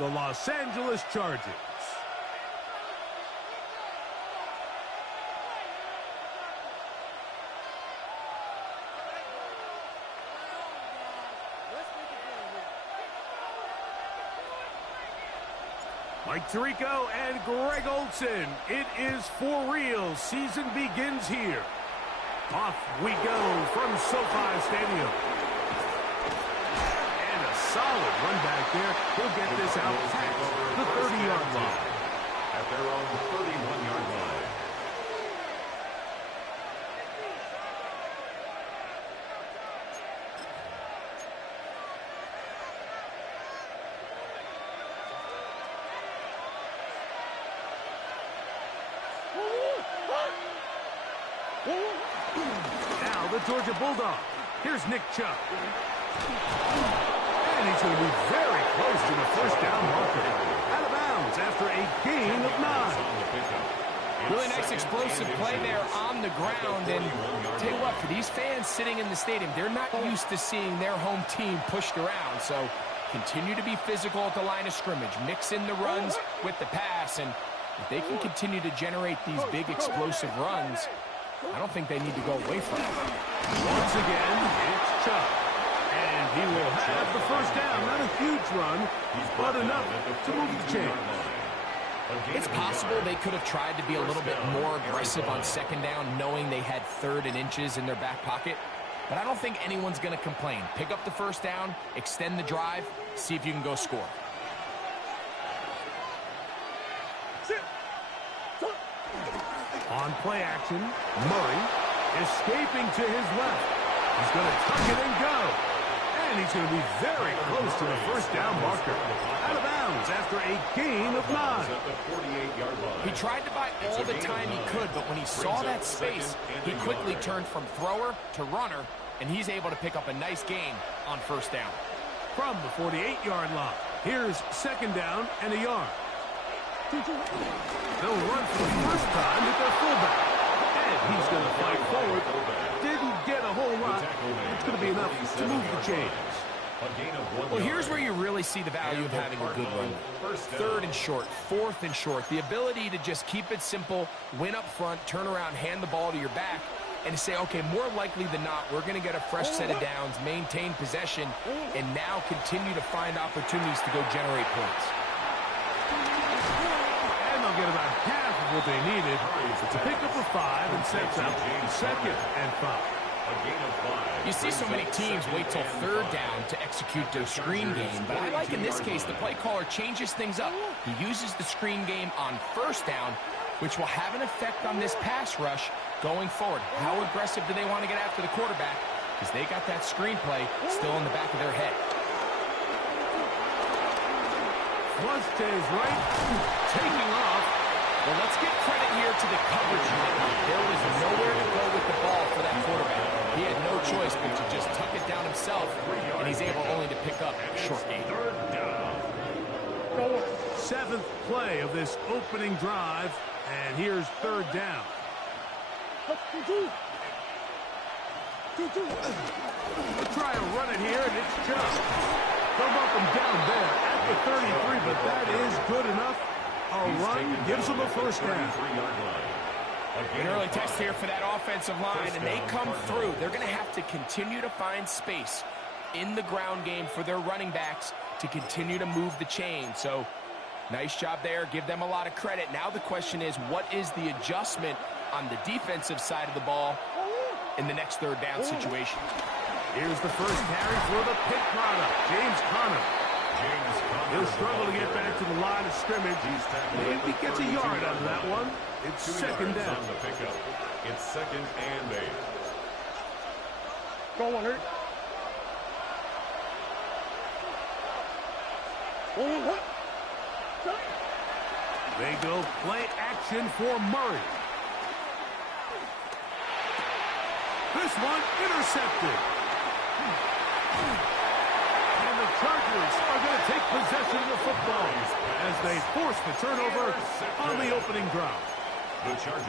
the Los Angeles Chargers. Mike Tirico and Greg Olsen. It is for real. Season begins here. Off we go from SoFi Stadium. And a solid run back there. He'll get this out past the 30-yard line. At their own 31-yard line. Now the Georgia Bulldog. Here's Nick Chubb. And he's going to be very close to the first down marker. Out of bounds after a gain of 9. Really nice explosive play there on the ground. And I'll tell you what, for these fans sitting in the stadium, they're not used to seeing their home team pushed around. So continue to be physical at the line of scrimmage. Mix in the runs with the pass. And if they can continue to generate these big explosive runs, I don't think they need to go away from it. Once again, it's Chubb. And he will have the first down. Not a huge run, but enough to move the chains. It's possible they could have tried to be a little bit more aggressive on second down, knowing they had 3rd and inches in their back pocket. But I don't think anyone's going to complain. Pick up the first down, extend the drive, see if you can go score. On play action, Murray escaping to his left. He's going to tuck it and go. And he's going to be very close to the first down marker. Out of bounds after a gain of 9. He tried to buy all the time he could, but when he saw that space, he quickly turned from thrower to runner, and he's able to pick up a nice gain on first down. From the 48-yard line, here's second down and a yard. They'll run for the first time with their fullback. And he's going to fight forward. Didn't get a whole lot. It's going to be enough to move the chains. Well, here's where you really see the value of having a good run. 3rd and short, 4th and short. The ability to just keep it simple, win up front, turn around, hand the ball to your back, and say, okay, more likely than not, we're going to get a fresh set of downs, maintain possession, and now continue to find opportunities to go generate points. Get about half of what they needed to pick up a 5 and sets up 2nd and 5. You see so many teams wait till 3rd down to execute their screen game, but I like in this case the play caller changes things up. He uses the screen game on first down, which will have an effect on this pass rush going forward. How aggressive do they want to get after the quarterback? Because they got that screen play still in the back of their head. Was to his right, taking off. Well, let's give credit here to the coverage unit. There was nowhere to go with the ball for that quarterback. He had no choice but to just tuck it down himself, and he's able only to pick up a short gain. 7th play of this opening drive, and here's 3rd down. We'll try and run it here, and it's Chubb. They'll knock him down there at the 33, but that is good enough. A run gives them a first down. An early test here for that offensive line, and they come through. They're going to have to continue to find space in the ground game for their running backs to continue to move the chain. So, nice job there. Give them a lot of credit. Now the question is, what is the adjustment on the defensive side of the ball in the next 3rd down situation? Here's the first carry for the pick product, James Conner. He'll struggle to get back to the line of scrimmage. Maybe gets a yard out of that one. It's 2nd down. It's 2nd and 8. Go on, hurt. They go play action for Murray. This one intercepted. And the Chargers are going to take possession of the football as they force the turnover on the opening drive.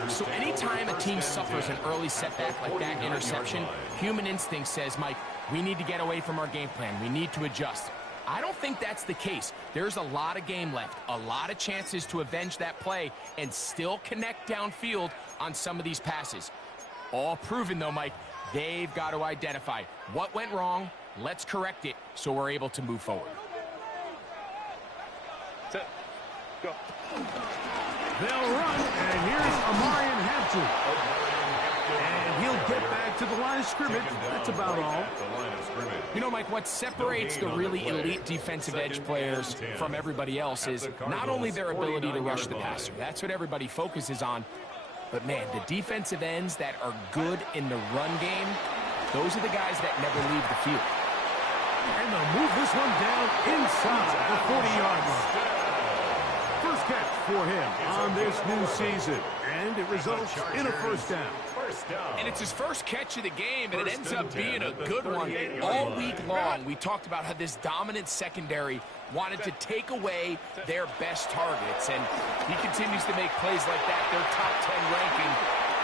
So anytime a team suffers an early setback like that interception, human instinct says, Mike, we need to get away from our game plan. We need to adjust. I don't think that's the case. There's a lot of game left, a lot of chances to avenge that play and still connect downfield on some of these passes. All proven, though, Mike, they've got to identify what went wrong, let's correct it so we're able to move forward. Set. Go. They'll run, and here's Amarian Hampton. And he'll get back to the line of scrimmage. That's about all. You know, Mike, what separates the really elite defensive edge players from everybody else is not only their ability to rush the passer. That's what everybody focuses on. But, man, the defensive ends that are good in the run game, those are the guys that never leave the field. And they'll move this one down inside the 40-yard line. First catch for him on this new season, and it results in a first down. And it's his first catch of the game, and it ends up being a good one. All week long, we talked about how this dominant secondary wanted to take away their best targets, and he continues to make plays like that. Their top 10 ranking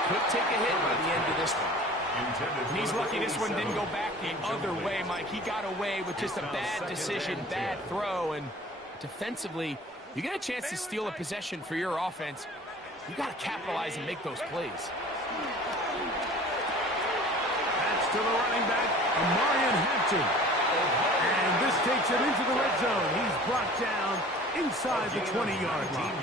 could take a hit by the end of this one. And he's lucky this one didn't go back the other way, Mike. He got away with just a bad decision, bad throw, and defensively, you get a chance to steal a possession for your offense, you got to capitalize and make those plays. That's to the running back, Amarian Hampton. And this takes him into the red zone. He's brought down inside the 20-yard line.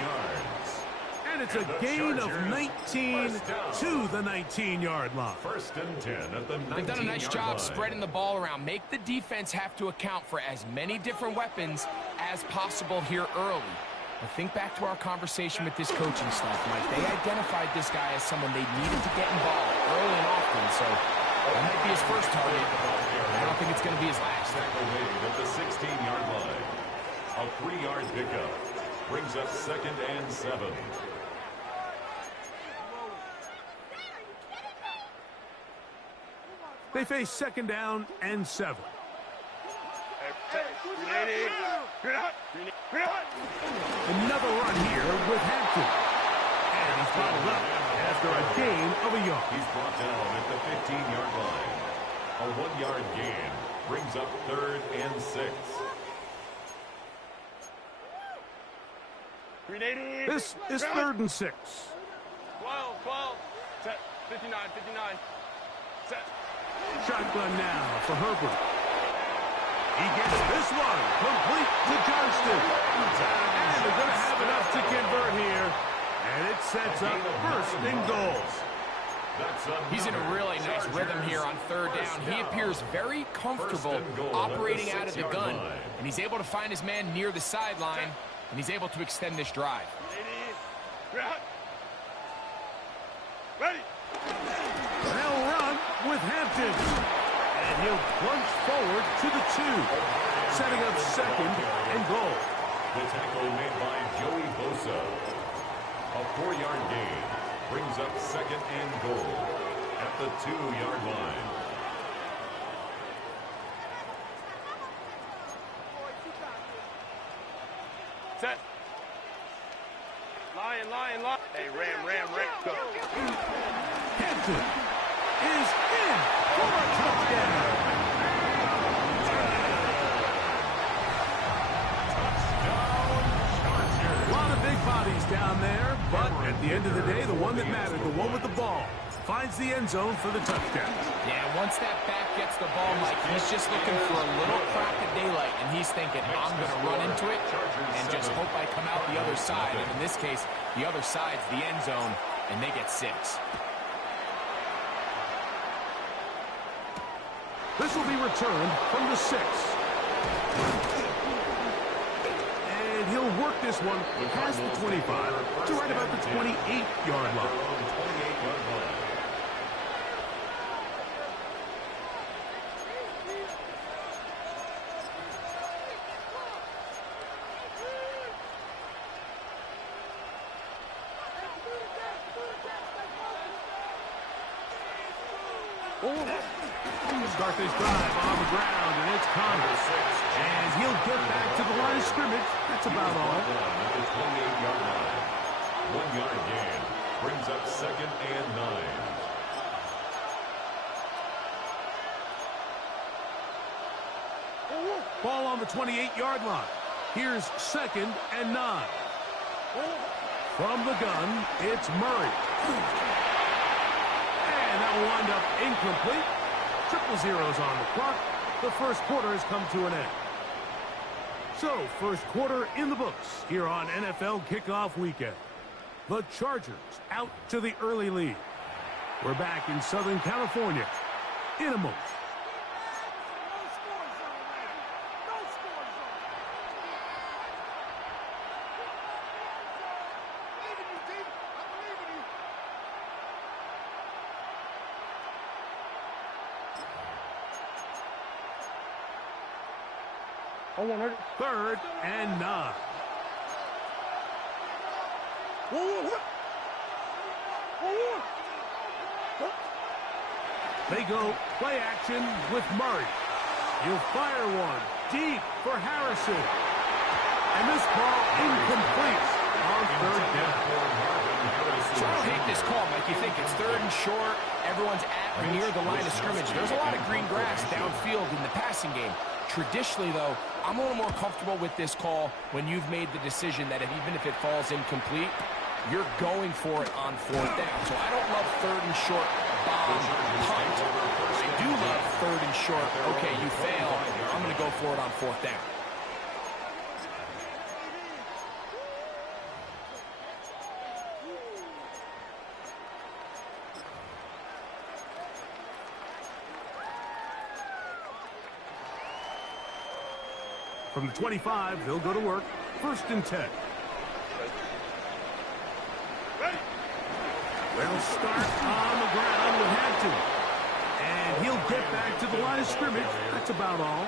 And it's a gain of 19 to the 19-yard line. First and 10 at the 19-yard line. They've done a nice job spreading the ball around. Make the defense have to account for as many different weapons as possible here early. But think back to our conversation with this coaching staff, Mike. They identified this guy as someone they needed to get involved early and often, so that might be his first target. I don't think it's going to be his last. Tackle made at the 16-yard line. A 3-yard pickup brings up second and 7. They face second down and 7. Another run here with Hampton. And he's bottled up after a gain of a yard. He's brought down at the 15-yard line. A 1-yard gain brings up third and 6. This is third and 6. 12. Set. 59. Set. Shotgun now for Herbert. He gets this one complete to Johnston. And they're going to have enough to convert here. And it sets up first and goal. He's in a really nice rhythm here on third down. He appears very comfortable operating out of the gun. And he's able to find his man near the sideline. And he's able to extend this drive. Ready. They'll run with Hampton. And he'll plunge forward to the 2. Setting up second and goal. The tackle made by Joey Bosa. A 4-yard gain brings up second and goal at the 2-yard line. Set. Lion. Hey, ram. Go. Hampton is in for a touchdown. A lot of big bodies down there, but at the end of the day, the one that mattered, the one with the ball, finds the end zone for the touchdown. Yeah, once that back gets the ball, Mike, he's just looking for a little crack of daylight, and he's thinking, I'm going to run into it and just hope I come out the other side. And in this case, the other side's the end zone, and they get 6. This will be returned from the 6. And he'll work this one past the 25 to right about the 28-yard line. Start this drive on the ground, and it's Connor. And he'll get back to the line of scrimmage. That's about all. At the 28-yard line. 1-yard gain brings up second and 9. Ball on the 28-yard line. Here's 2nd and 9. From the gun, it's Murray. And that will wind up incomplete. Triple zeros on the clock. The first quarter has come to an end. So, first quarter in the books here on NFL Kickoff Weekend. The Chargers out to the early lead. We're back in Southern California in a moment. Third and 9. They go play action with Murray. He'll fire one deep for Harrison. And this ball incomplete on 3rd down. So I don't hate this call, Mike. You think it's 3rd and short. Everyone's at or near the line of scrimmage. There's a lot of green grass downfield in the passing game. Traditionally, though, I'm a little more comfortable with this call when you've made the decision that even if it falls incomplete, you're going for it on 4th down. So I don't love 3rd and short bomb punt. I do love 3rd and short. Okay, you fail. I'm going to go for it on 4th down. From the 25, they'll go to work. 1st and 10. They'll start on the ground with Hampton. And he'll get back to the line of scrimmage. That's about all.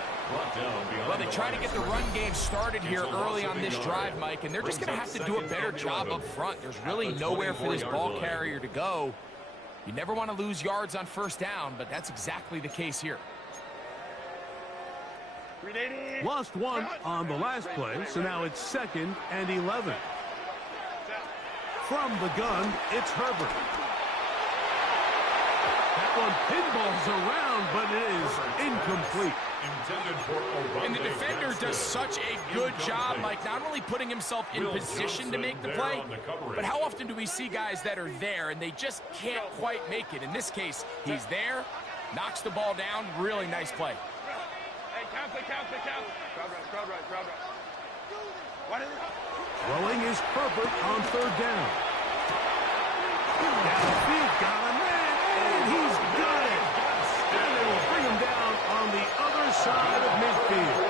Well, they try to get the run game started here early on this drive, Mike, and they're just going to have to do a better job up front. There's really nowhere for this ball carrier to go. You never want to lose yards on 1st down, but that's exactly the case here. Lost one on the last play, so now it's 2nd and 11. From the gun, it's Herbert. That one pinballs around, but it is incomplete. And the defender does such a good job, Mike, not only putting himself in position to make the play, but how often do we see guys that are there and they just can't quite make it? In this case, he's there, knocks the ball down, really nice play. Throwing is Herbert on 3rd down. Downfield, got a man, and he's got it. And they will bring him down on the other side of midfield.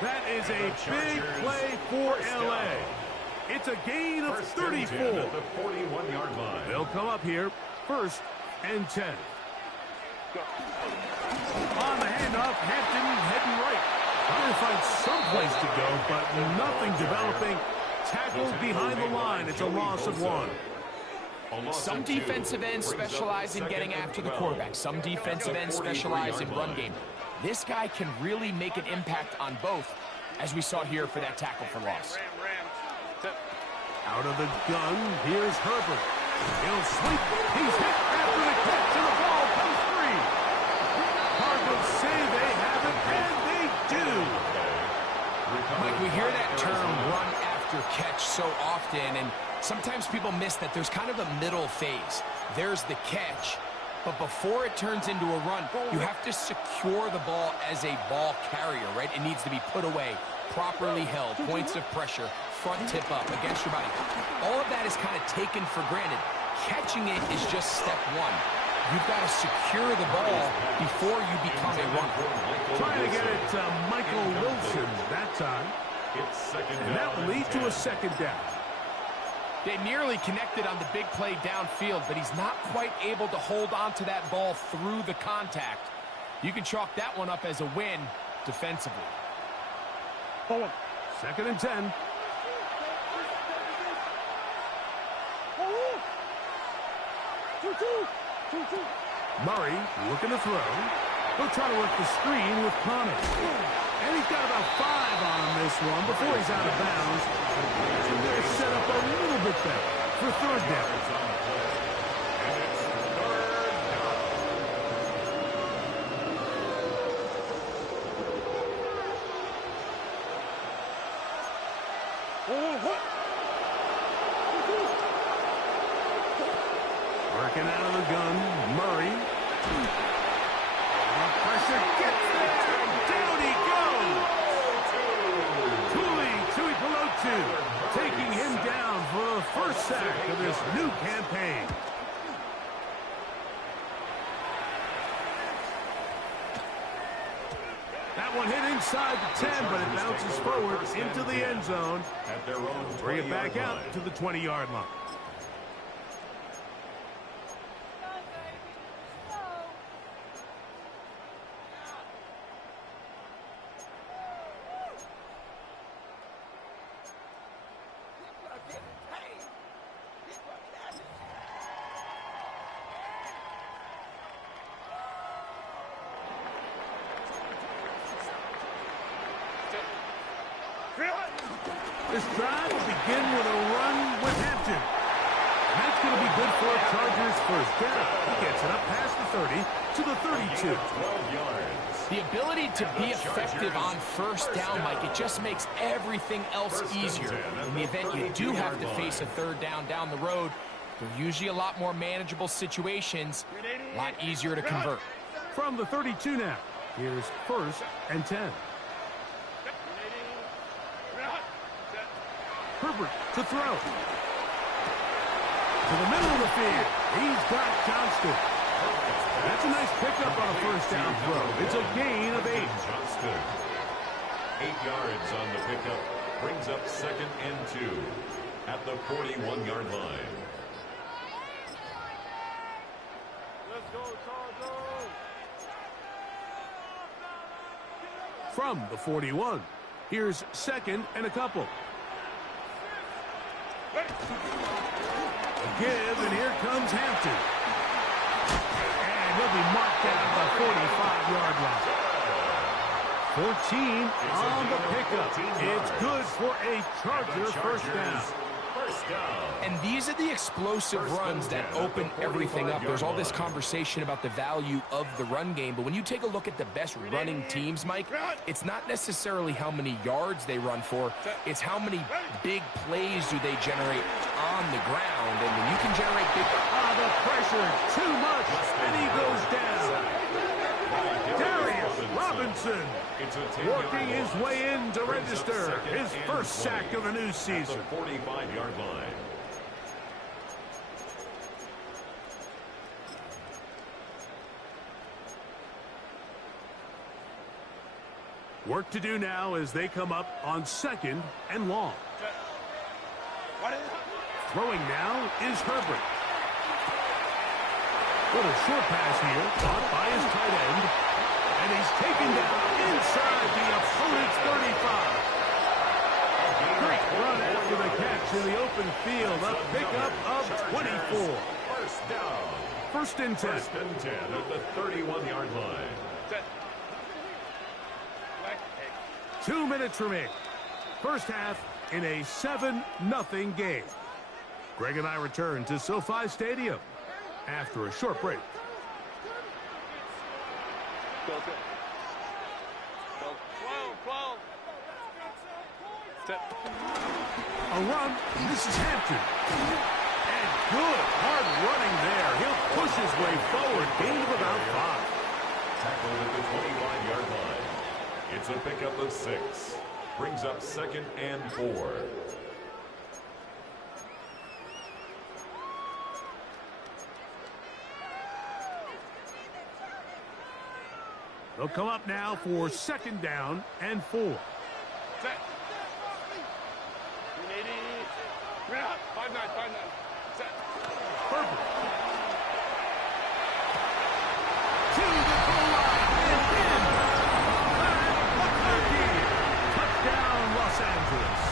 That is a big play for L.A. It's a gain of 34. They'll come up here, 1st and 10. On the handoff, Hampton heading right. Trying to find some place to go, but nothing developing. Tackled behind the line. It's a loss of 1. Some defensive ends specialize in getting after the quarterback. Some defensive ends specialize in run game. This guy can really make an impact on both, as we saw here for that tackle for loss. Out of the gun, here's Herbert. He'll sweep. He's hit after the catch, and the ball comes free. Cardinals say they have it, and they do. Mike, we hear that term run after catch so often, and sometimes people miss that there's kind of a middle phase. There's the catch, but before it turns into a run, you have to secure the ball as a ball carrier, right? It needs to be put away, properly held, points of pressure, front tip up against your body. All of that is kind of taken for granted. Catching it is just step 1. You've got to secure the ball before you become a runner. Trying to get it to Michael Wilson that time. And that will lead to a 2nd down. They nearly connected on the big play downfield, but he's not quite able to hold on to that ball through the contact. You can chalk that one up as a win defensively. 2nd and 10. Murray looking to throw. He'll try to work the screen with Connor. And he's got about 5 on this one before he's out of bounds. So they're set up a little bit better for 3rd down. Working out of the gun, Murray. The pressure gets there. Down he goes. Tuipulotu taking him down for the first sack of this new campaign. That one hit inside the 10, but it bounces forward into the end zone. Bring it back out to the 20-yard line. This drive will begin with a run with Hampton. And that's going to be good for a Chargers first down. He gets it up past the 30 to the 32. 12 yards. The ability to be effective on first down, Mike, it just makes everything else easier. In the event you do have to face a third down the road, they're usually a lot more manageable situations, a lot easier to convert. From the 32 now, here's 1st and 10. Herbert to throw. To the middle of the field. He's got Johnston. That's a nice pickup on a first down throw. It's a gain of 8. Johnston. 8 yards on the pickup. Brings up 2nd and 2 at the 41-yard line. Let's go, Chargers! From the 41, here's 2nd and a couple. A give, and here comes Hampton. And he'll be marked down at the 45-yard line. 14 on the pickup. It's good for a Charger first down. And these are the explosive runs that open everything up. There's all this conversation about the value of the run game, but when you take a look at the best running teams, Mike, it's not necessarily how many yards they run for, it's how many big plays do they generate on the ground. And when you can generate big... The pressure, too much, and he goes down. Darius Robinson working his way in to register his first sack of the new season. 45-yard line. Work to do now as they come up on 2nd and long. Throwing now is Herbert. What a short pass here, caught by his tight end. And he's taken down inside the opponent's 35. Great run after the catch in the open field. A pickup of 24. First down. 1st and 10. 1st and 10 at the 31-yard line. 2 minutes remaining. First half in a 7-0 game. Greg and I return to SoFi Stadium after a short break. A run. This is Hampton. And good hard running there. He'll push his way forward. Gain of about 5. Tackled at the 25-yard line. It's a pickup of 6. Brings up 2nd and 4. They'll come up now for 2nd down and 4. Set. 5-9. Set. Herbert. To the goal line and in. Touchdown, Los Angeles.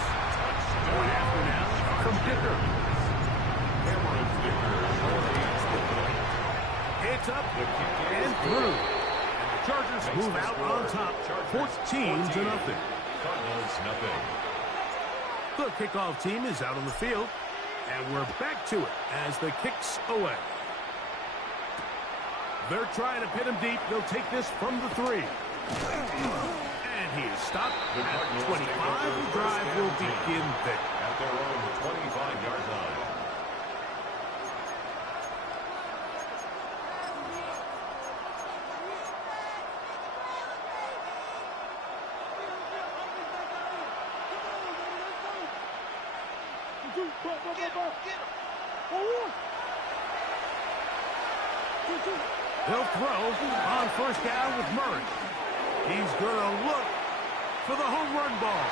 Going after now from Dicker. It's up and through. Chargers move out on top, 14-0. Cardinals, nothing. The kickoff team is out on the field, and we're back to it as the kick's away. They're trying to pin him deep. They'll take this from the 3. And he is stopped at 25. The drive will begin there. At their own 25-yard line. He'll throw on first down with Murray. He's going to look for the home run ball.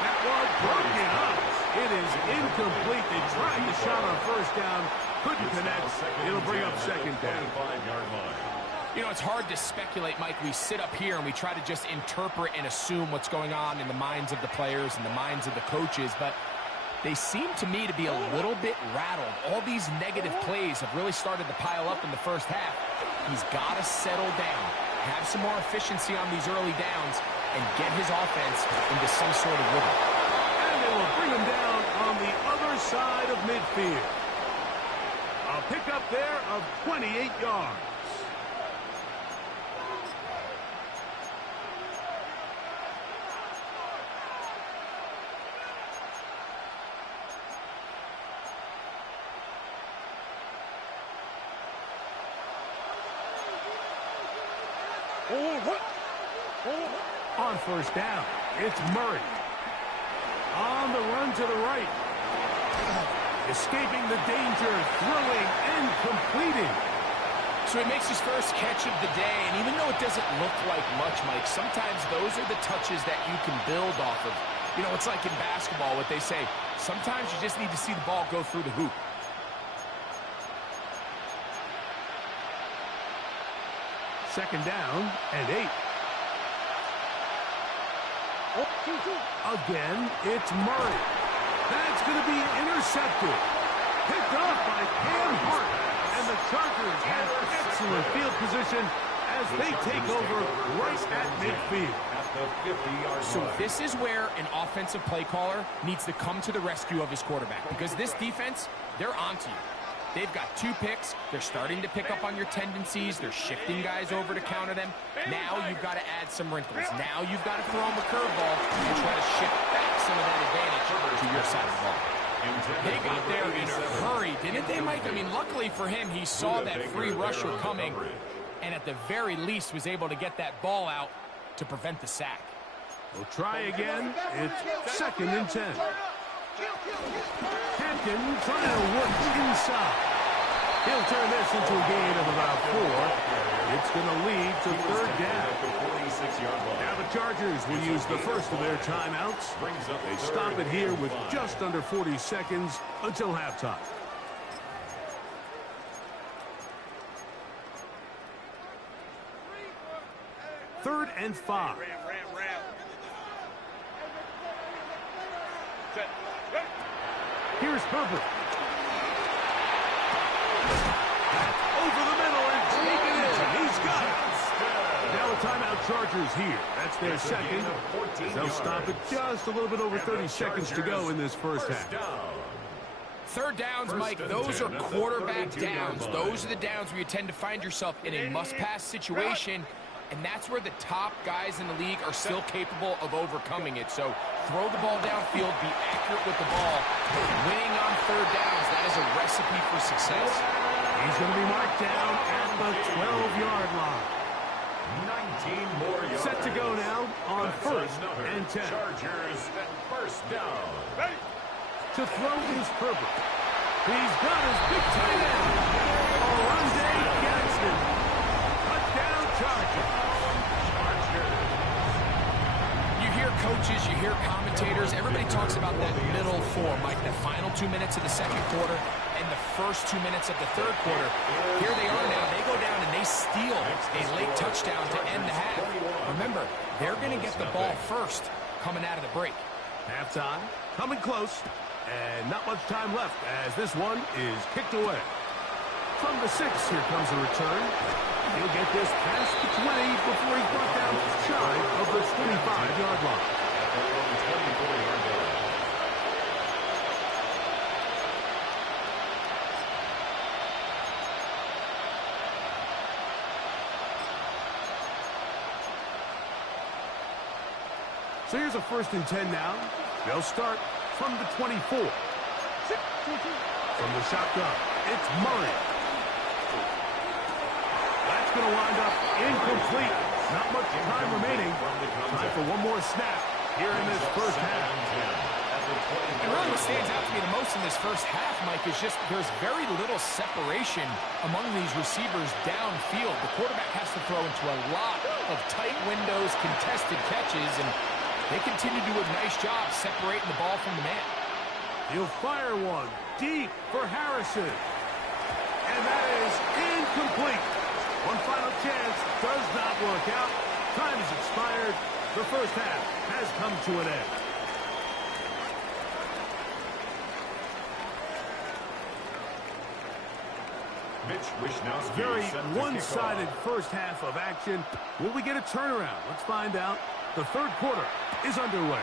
That was broken up. It is incomplete. They tried the shot on first down. Couldn't connect. It'll bring up second down. You know, it's hard to speculate, Mike. We sit up here and we try to just interpret and assume what's going on in the minds of the players and the minds of the coaches, but they seem to me to be a little bit rattled. All these negative plays have really started to pile up in the first half. He's got to settle down, have some more efficiency on these early downs, and get his offense into some sort of rhythm. And they will bring him down on the other side of midfield. A pickup there of 28 yards. On first down, it's Murray. On the run to the right. Escaping the danger, throwing and completing. So he makes his first catch of the day, and even though it doesn't look like much, Mike, sometimes those are the touches that you can build off of. You know, it's like in basketball, what they say, sometimes you just need to see the ball go through the hoop. Second down and 8. Again, it's Murray. That's going to be intercepted. Picked off by Cam Hart. And the Chargers have excellent field position as they take over right at midfield. At the 50-yard So line. this is where an offensive play caller needs to come to the rescue of his quarterback, because this defense, they're onto you. They've got 2 picks. They're starting to pick up on your tendencies. They're shifting guys over to counter them. Now you've got to add some wrinkles. Now you've got to throw them a curveball and try to shift back some of that advantage to your side of the ball. They got there in a hurry, didn't they, Mike? I mean, luckily for him, he saw that free rusher coming and at the very least was able to get that ball out to prevent the sack. We'll try again. It's second and 10. Hampton trying to work inside. He'll turn this into a gain of about 4. It's going to lead to third down. Now the Chargers will use the first of their timeouts. They stop it here with just under 40 seconds until halftime. Third and 5. Here's Herbert. Over the middle and taken in. He's got it. Now a timeout Chargers here. That's their second. They'll stop it just a little bit over 30 seconds to go in this first half. Third downs, Mike, those are quarterback downs. Those are the downs where you tend to find yourself in a must-pass situation, and that's where the top guys in the league are still capable of overcoming it. So throw the ball downfield, be accurate with the ball. Winning on third downs, that is a recipe for success. He's going to be marked down at the 12-yard line. 19 more yards. Set to go now on first and 10. Chargers first down. To throw is Herbert. He's got his big tight end. Orlando Gadsden. Touchdown Chargers. You hear coaches, you hear commentators, everybody talks about that middle 4, Mike, the final 2 minutes of the second quarter and the first 2 minutes of the third quarter. Here they are now. They go down and they steal a late touchdown to end the half. Remember, they're going to get the ball first coming out of the break. Halftime, coming close, and not much time left as this one is kicked away. From the 6, here comes a return. He'll get this past the 20 before he's brought down shy of the 25-yard line. So here's a 1st and 10 now. They'll start from the 24. From the shotgun, it's Murray. That's going to wind up incomplete. Not much time remaining. Time for one more snap here in this first half. And really what stands out to me the most in this first half, Mike, is just there's very little separation among these receivers downfield. The quarterback has to throw into a lot of tight windows, contested catches, and they continue to do a nice job separating the ball from the man. He'll fire one deep for Harrison. And that is incomplete. One final chance does not work out. Time has expired. The first half has come to an end. Very one-sided first half of action. Will we get a turnaround? Let's find out. The third quarter is underway.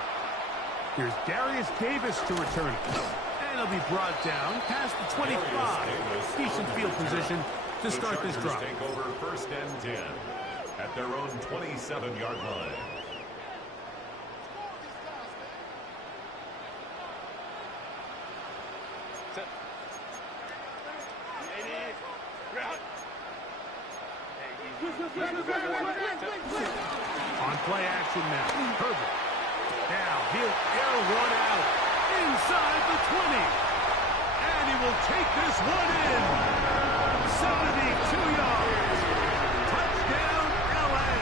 Here's Darius Davis to return it. And he'll be brought down past the 25. Decent field position to start this drive. Take over 1st and 10 at their own 27-yard line. On play action now. Herbert. Now he'll air one out inside the 20. And he will take this one in. 72 yards. Touchdown, L.A.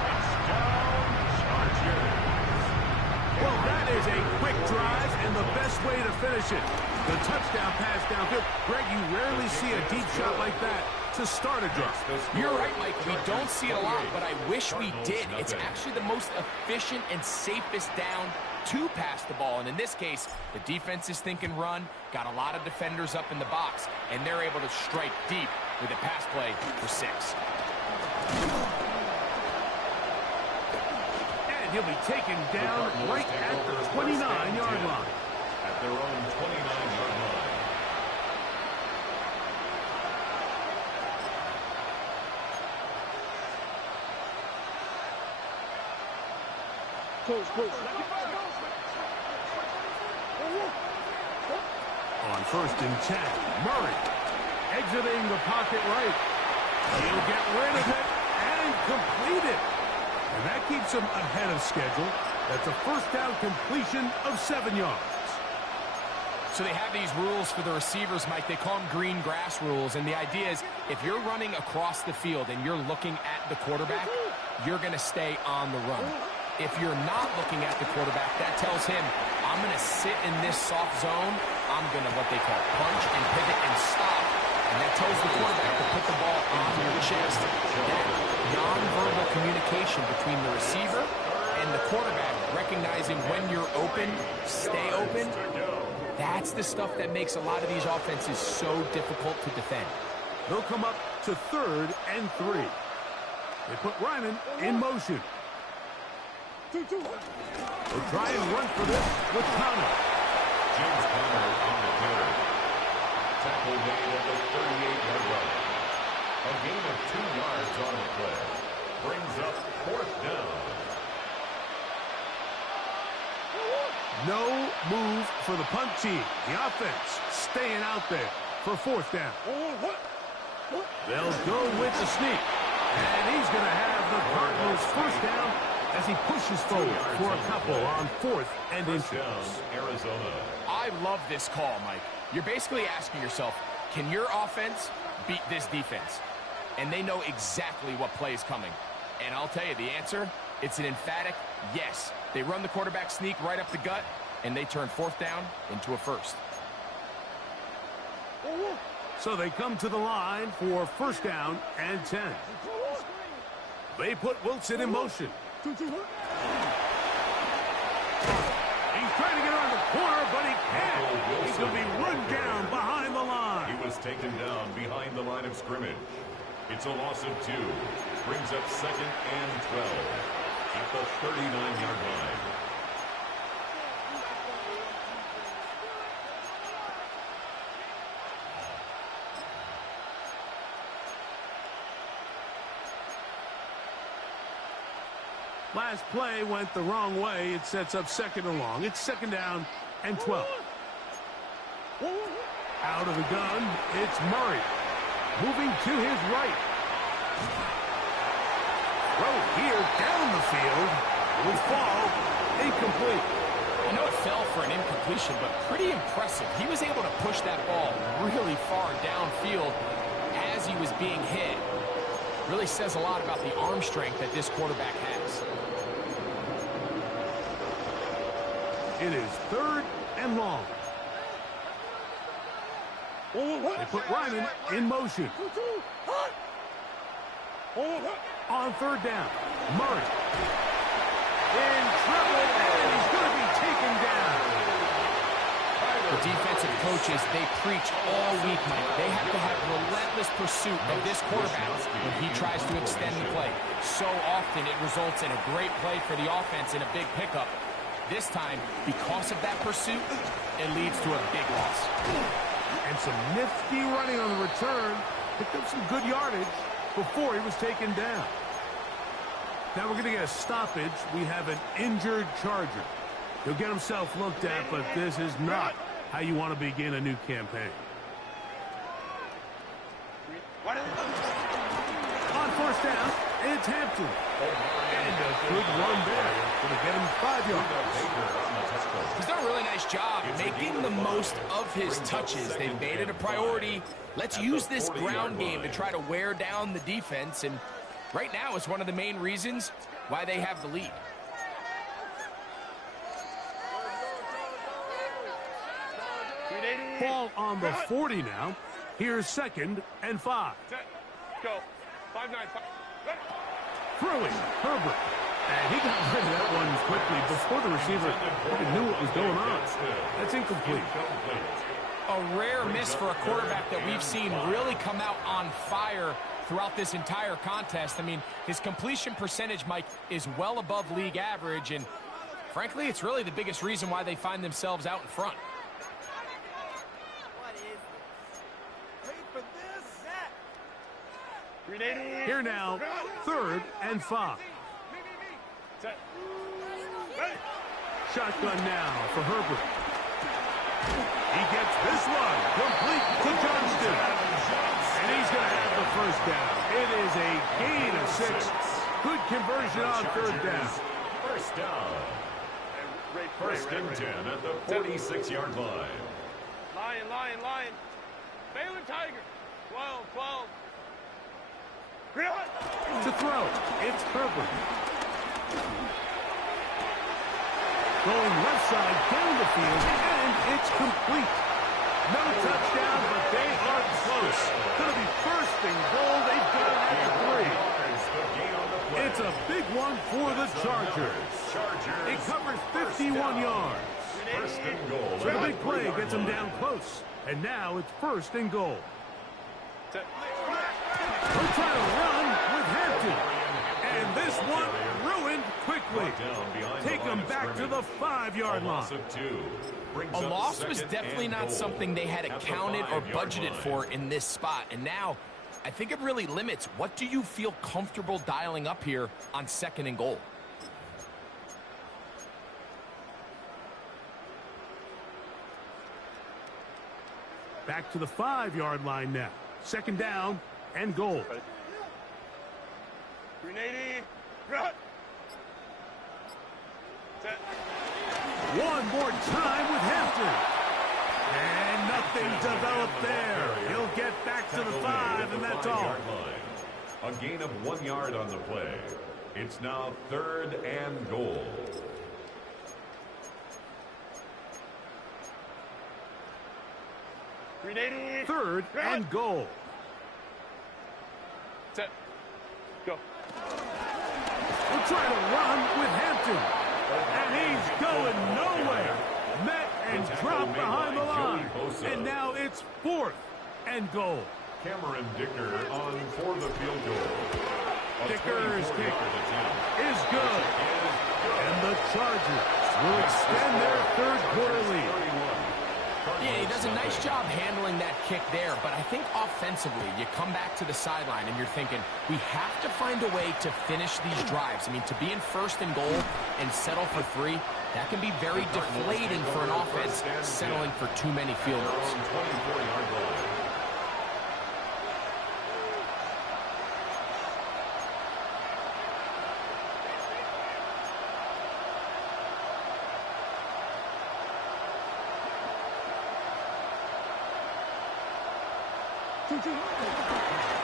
Touchdown, Chargers. Well, that is a quick drive and the best way to finish it. The touchdown pass downfield. Greg, you rarely see a deep shot like that to start a drive. You're right, Mike. We don't see it a lot, but I wish we did. It's actually the most efficient and safest down to pass the ball. And in this case, the defense is thinking run, got a lot of defenders up in the box, and they're able to strike deep with a pass play for 6. And he'll be taken down right at the 29-yard line. At their own 29-yard line. On 1st and 10, Murray exiting the pocket right. He'll get rid of it and complete it. And that keeps him ahead of schedule. That's a 1st down completion of 7 yards. So they have these rules for the receivers, Mike. They call them green grass rules. And the idea is if you're running across the field and you're looking at the quarterback, you're going to stay on the run. If you're not looking at the quarterback, that tells him, I'm going to sit in this soft zone. I'm going to what they call punch and pivot and stop. And that tells the quarterback to put the ball on your chest. That nonverbal communication between the receiver and the quarterback, recognizing when you're open, stay open, that's the stuff that makes a lot of these offenses so difficult to defend. They'll come up to 3rd and 3. They put Ryman in motion. They'll try and run for this with Conner. James Conner on the carry. Tackle made at the 38-yard line. A gain of 2 yards on the play. Brings up 4th down. No move for the punt team. The offense staying out there for 4th down. They'll go with the sneak. And he's going to have the Cardinals 1st down as he pushes forward for a couple on 4th and inches. Arizona. I love this call, Mike. You're basically asking yourself, can your offense beat this defense? And they know exactly what play is coming. And I'll tell you the answer, it's an emphatic yes. They run the quarterback sneak right up the gut, and they turn 4th down into a 1st. So they come to the line for 1st down and 10. They put Wilson in motion. He's trying to get around the corner, but he can't. He's going to be run down behind the line. He was taken down behind the line of scrimmage. It's a loss of 2. Brings up 2nd and 12 at the 39-yard line. Last play went the wrong way. It sets up second and long. It's second down and 12. Out of the gun, it's Murray. Moving to his right. Throw here down the field. Will fall incomplete. I know it fell for an incompletion, but pretty impressive. He was able to push that ball really far downfield as he was being hit. Really says a lot about the arm strength that this quarterback has. It is third and long. They put Ryman in motion. On third down, Murray. In trouble, and he's going to be taken down. The defensive coaches, they preach all week, Mike. They have to have relentless pursuit of this quarterback when he tries to extend the play. So often it results in a great play for the offense and a big pickup. This time, because of that pursuit, it leads to a big loss. And some nifty running on the return. Picked up some good yardage before he was taken down. Now we're going to get a stoppage. We have an injured Charger. He'll get himself looked at, but this is not how you want to begin a new campaign. On first down, it's Hampton. And a good run there. Going to get him 5 yards. He's done a really nice job making the most of his touches. They've made it a priority. Let's use this ground game to try to wear down the defense, and right now it's one of the main reasons why they have the lead. Ball on the 40 now. Here's second and 5. Go. 5-9. Throwing, Herbert. And he got rid of that one quickly before the receiver even knew what was going on. That's incomplete. A rare miss for a quarterback that we've seen really come out on fire throughout this entire contest. I mean, his completion percentage, Mike, is well above league average, and frankly, it's really the biggest reason why they find themselves out in front. Here now, third and 5. Shotgun now for Herbert. He gets this one complete to Johnston. And he's going to have the first down. It is a gain of 6. Good conversion on third down. First down. First and 10 at the 46-yard line. Lion. Baylor Tiger. 12. To throw, it's Herbert. Going left side down the field, and it's complete. No touchdown, but they are close. Going to be first and goal. They've got it at 3. It's a big one for the Chargers. It covers 51 yards. First and goal. So the big play gets them down close. And now it's first and goal. They'll try to run with Hampton. And this one ruined quickly. Take them back to the 5-yard line. A loss was definitely not something they had accounted or budgeted for in this spot. And now, I think it really limits what do you feel comfortable dialing up here on second and goal. Back to the 5-yard line now. Second down and goal. 380. Run. One more time with Hampton. And nothing developed there. He'll get back to the 5, and that's all. A gain of 1 yard on the play. It's now third and goal. Third and goal. Set. Go. We'll try to run with Hampton. And he's going nowhere. Met and dropped behind the line. And now it's fourth and goal. Cameron Dicker on for the field goal. Dicker's kick is good. And the Chargers will extend their third quarter lead. he does a nice job handling that kick there, but I think offensively, you come back to the sideline and you're thinking, we have to find a way to finish these drives. I mean, to be in first and goal and settle for 3, that can be very deflating for an offense settling for too many field goals.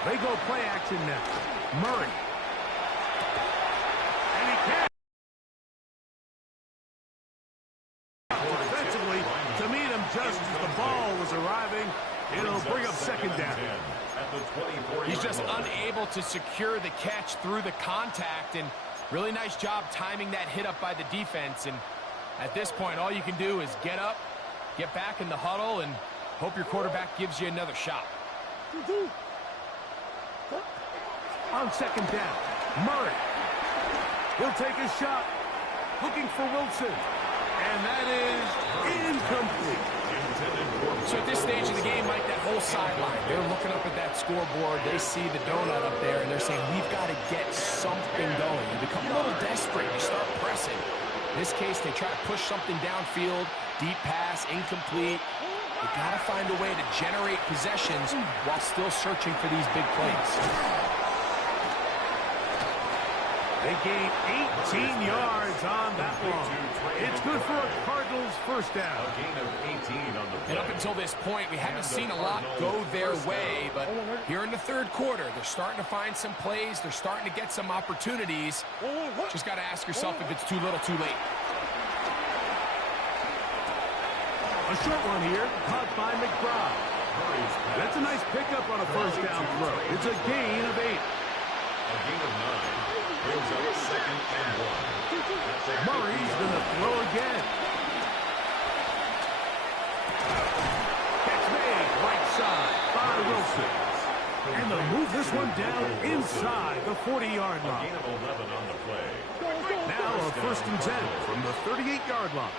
They go play action next. Murray. And he can't. Defensively, to meet him just as the ball was arriving, it'll bring up second down. He's just unable to secure the catch through the contact, and really nice job timing that hit up by the defense. And at this point, all you can do is get up, get back in the huddle, and hope your quarterback gives you another shot. On second down, Murray. He'll take a shot, looking for Wilson. And that is incomplete. So at this stage of the game, Mike, that whole sideline, they're looking up at that scoreboard. They see the donut up there, and they're saying, we've got to get something going. You become a little desperate. You start pressing. In this case, they try to push something downfield, deep pass, incomplete. They got to find a way to generate possessions while still searching for these big plays. They gain 18 yards on that one. It's good for a Cardinals first down. A gain of 18 on the play. And up until this point, we haven't seen a lot go their way, but here in the third quarter, they're starting to find some plays. They're starting to get some opportunities. Just got to ask yourself if it's too little, too late. A short one here, caught by McBride. That's a nice pickup on a first down throw. It's a gain of 8. A gain of 9. Brings up second and 1. Murray's going to throw again. Catch made, right side by Wilson. And they'll move this one down inside the 40-yard line. A gain of 11 on the play. Now a first and 10 from the 38-yard line.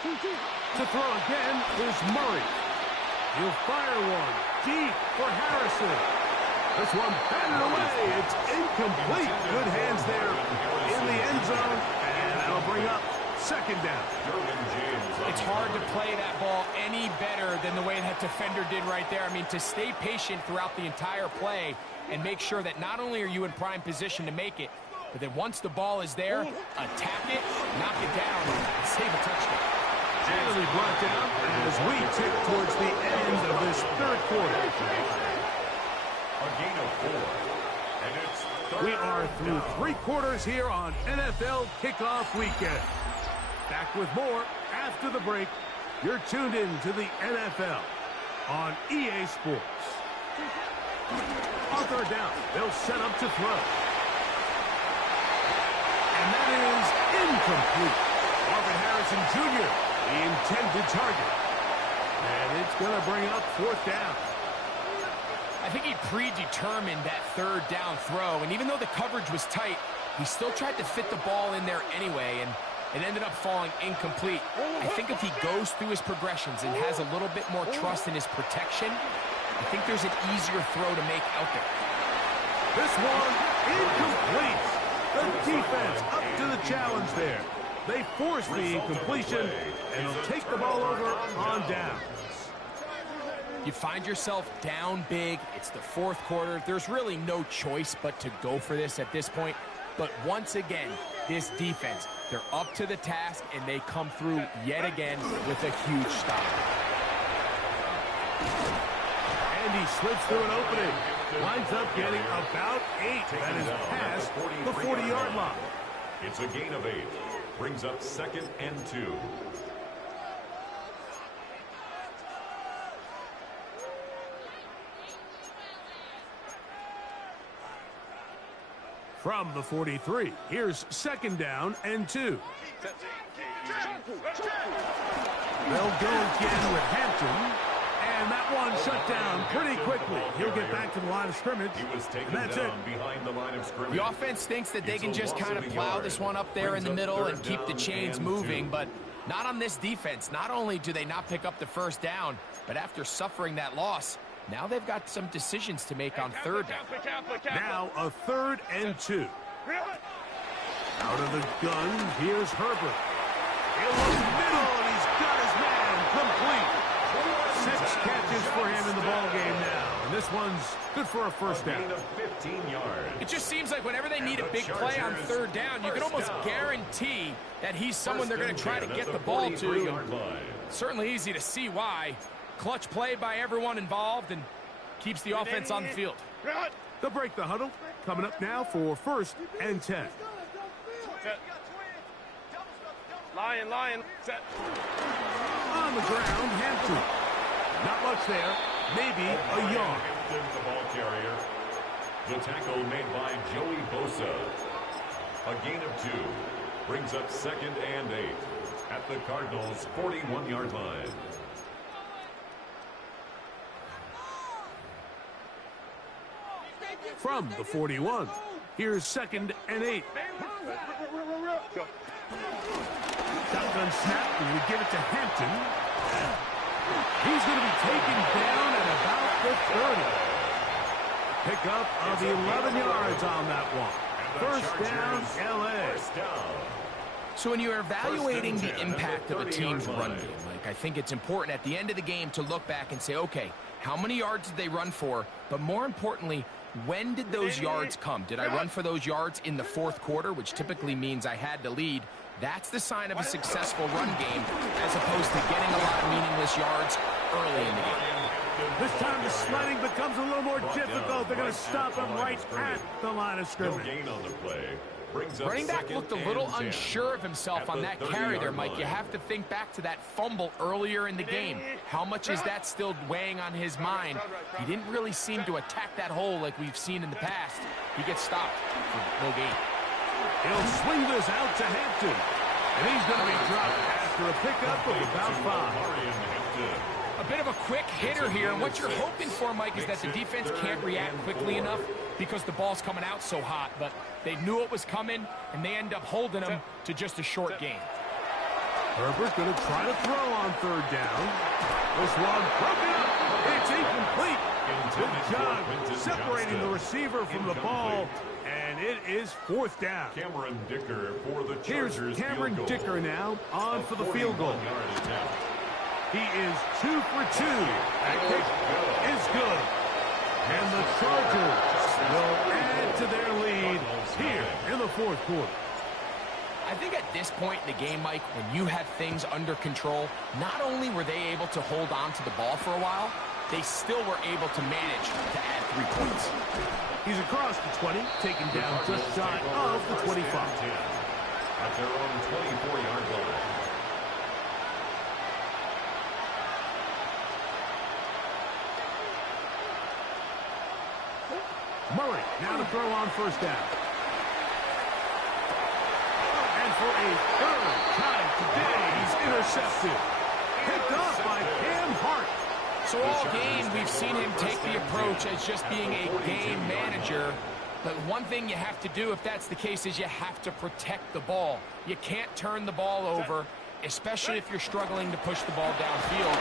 To throw again is Murray. He'll fire one deep for Harrison. This one batted away. It's incomplete. Good hands there in the end zone. And that'll bring up second down. It's hard to play that ball any better than the way that defender did right there. I mean, to stay patient throughout the entire play and make sure that not only are you in prime position to make it, but then once the ball is there, attack it, knock it down, and save a touchdown. Handily brought down as we tick towards the end of this third quarter. A gain of 4. And it's third. We are through 3 quarters here on NFL Kickoff Weekend. Back with more after the break. You're tuned in to the NFL on EA Sports. On third down, they'll set up to throw. And that is incomplete. Marvin Harrison Jr., the intended target. And it's going to bring up fourth down. I think he predetermined that third down throw, and even though the coverage was tight, he still tried to fit the ball in there anyway, and it ended up falling incomplete. I think if he goes through his progressions and has a little bit more trust in his protection, I think there's an easier throw to make out there. This one incomplete. The defense up to the challenge there. They force the incompletion, and they'll take the ball over on down. You find yourself down big. It's the fourth quarter. There's really no choice but to go for this at this point. But once again, this defense, they're up to the task, and they come through yet again with a huge stop. And he slips through an opening. Winds up getting about 8. That is past the 40-yard line. It's a gain of 8. Brings up second and 2. From the 43, here's second down and 2. They'll go again with Hampton. And that one shut down pretty quickly. He'll get back to the line of scrimmage, and that's it. Behind the line of scrimmage. The offense thinks that they can just kind of plow this one up there in the middle and keep the chains moving, but not on this defense. Not only do they not pick up the first down, but after suffering that loss, now they've got some decisions to make on third down. Now a 3rd and 2. Out of the gun, here's Herbert. He'll look middle, and he's got his man complete. 6 catches for him in the ball game now, and this one's good for a first down. 15 yards. It just seems like whenever they need a big play on third down, you can almost guarantee that he's someone they're going to try to get the ball to. Certainly easy to see why. Clutch play by everyone involved and keeps the offense on the field. They'll break the huddle. Coming up now for 1st and 10. Lion. Set. On the ground, Hampton. Not much there. Maybe a yard. The ball carrier. The tackle made by Joey Bosa. A gain of 2. Brings up 2nd and 8 at the Cardinals' 41-yard line. From the 41, here's 2nd and 8. Go. Shotgun snap, and we give it to Hampton. He's going to be taken down at about the 30. Pickup of 11 yards on that one. First down, L.A. So when you're evaluating the impact of a team's run game, Mike, I think it's important at the end of the game to look back and say, okay, how many yards did they run for? But more importantly, when did those yards come? Did I run for those yards in the 4th quarter, which typically means I had to lead? That's the sign of a successful run game, as opposed to getting a lot of meaningless yards early in the game. This time the sledding becomes a little more difficult. They're going to stop him right at the line of scrimmage. No gain on the play. Running back looked a little unsure of himself on that carry there, Mike. You have to think back to that fumble earlier in the game. How much is that still weighing on his mind? He didn't really seem to attack that hole like we've seen in the past. He gets stopped for no gain. He'll swing this out to Hampton, and he's going to be dropped after a pickup of about 5. A bit of a quick hitter here, and what you're hoping for, Mike, is that the defense can't react quickly enough because the ball's coming out so hot, but they knew it was coming, and they end up holding them to just a short gain. Herbert going to try to throw on 3rd down. This one broken up. It's incomplete. Good job separating the receiver from the ball, and it is 4th down. Cameron Dicker for the Chargers. Here's Cameron Dicker now on for the field goal. He is 2 for 2. That kick is good. And the Chargers will add to their lead here in the 4th quarter. I think at this point in the game, Mike, when you have things under control, not only were they able to hold on to the ball for a while, they still were able to manage to add 3 points. He's across the 20, taken down just shy of the 25. At their own 24-yard line. Murray now to throw on 1st down. And for a 3rd time today, he's intercepted. Picked off by Cam Hart. So all game, we've seen him take the approach as just being a game manager. But one thing you have to do if that's the case is you have to protect the ball. You can't turn the ball over, especially if you're struggling to push the ball downfield.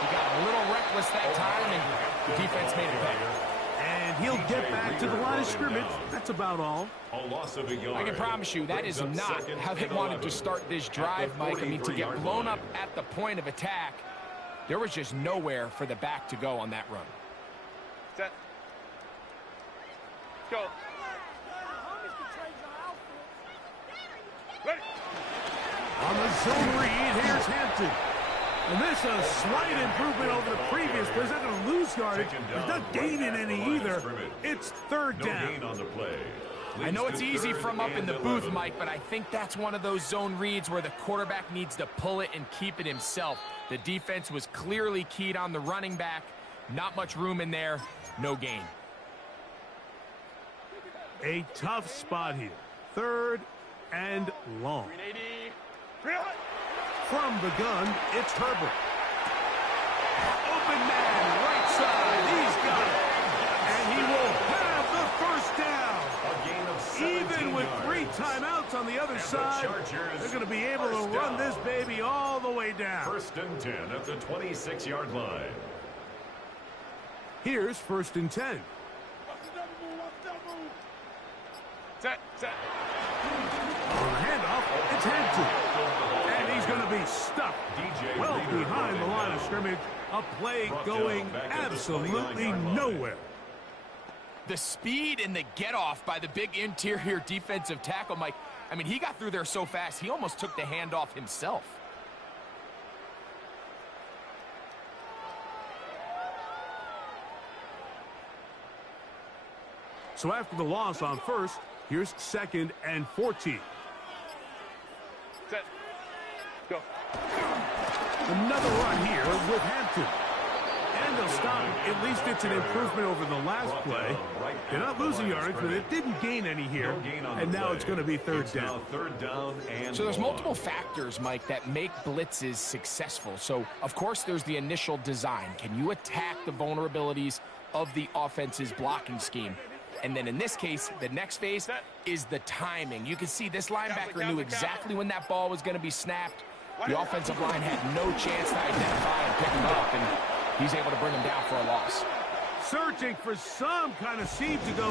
He got a little reckless that time, and the defense made it pay. And he'll get back to the line of scrimmage. That's about all. A loss of a yard. I can promise you that is not how they wanted to start this drive, Mike. I mean, to get blown up at the point of attack, there was just nowhere for the back to go on that run. Set. Go. Ready. On the zone read, here's Hampton. And this is a slight improvement over the previous, but he's not going to lose yardage. He's not gaining any either. It's 3rd down. No gain on the play. I know it's easy from up in the booth, Mike, but I think that's one of those zone reads where the quarterback needs to pull it and keep it himself. The defense was clearly keyed on the running back. Not much room in there. No gain. A tough spot here. 3rd and long. 380. From the gun, it's Herbert. Open man, right side. He's got it. And he will have the first down. A gain of 17 Even with yards. 3 timeouts on the other And the side, Chargers they're going to be able to first run down. this baby all the way down. 1st and 10 at the 26-yard line. Here's 1st and 10. Set. On the handoff, it's Hampton. And he's going to be stuck well behind the line of scrimmage. A play going absolutely nowhere. The speed and the get-off by the big interior defensive tackle, Mike. I mean, he got through there so fast, he almost took the handoff himself. So after the loss on 1st, here's 2nd and 14. Set. Go. Another run here with Hampton. And they'll stop it. At least it's an improvement over the last play. They're not losing yardage, but it didn't gain any here. And now it's going to be 3rd down. 3rd down and So there's multiple factors, Mike, that make blitzes successful. So, of course, there's the initial design. Can you attack the vulnerabilities of the offense's blocking scheme? And then in this case, the next phase is the timing. You can see this linebacker knew exactly when that ball was going to be snapped. The offensive line had no chance to identify and pick him up, and he's able to bring him down for a loss. Searching for some kind of seed to go